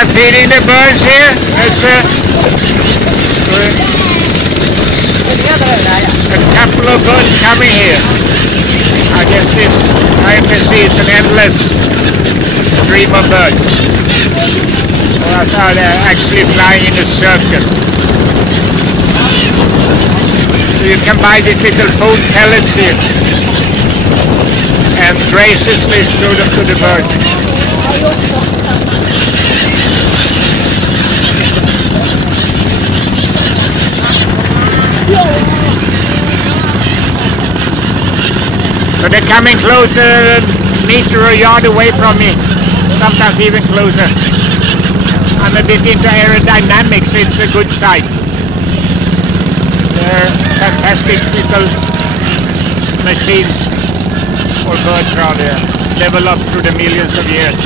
are feeding the birds here. It's a couple of birds coming here. I guess I can see it's an endless stream of birds. I thought they're actually flying in a circle. So you can buy these little food pellets here and graciously throw them to the birds. So they're coming closer, a meter or a yard away from me, sometimes even closer. I'm a bit into aerodynamics, it's a good sight. They're fantastic little machines, or birds rather, developed through the millions of years.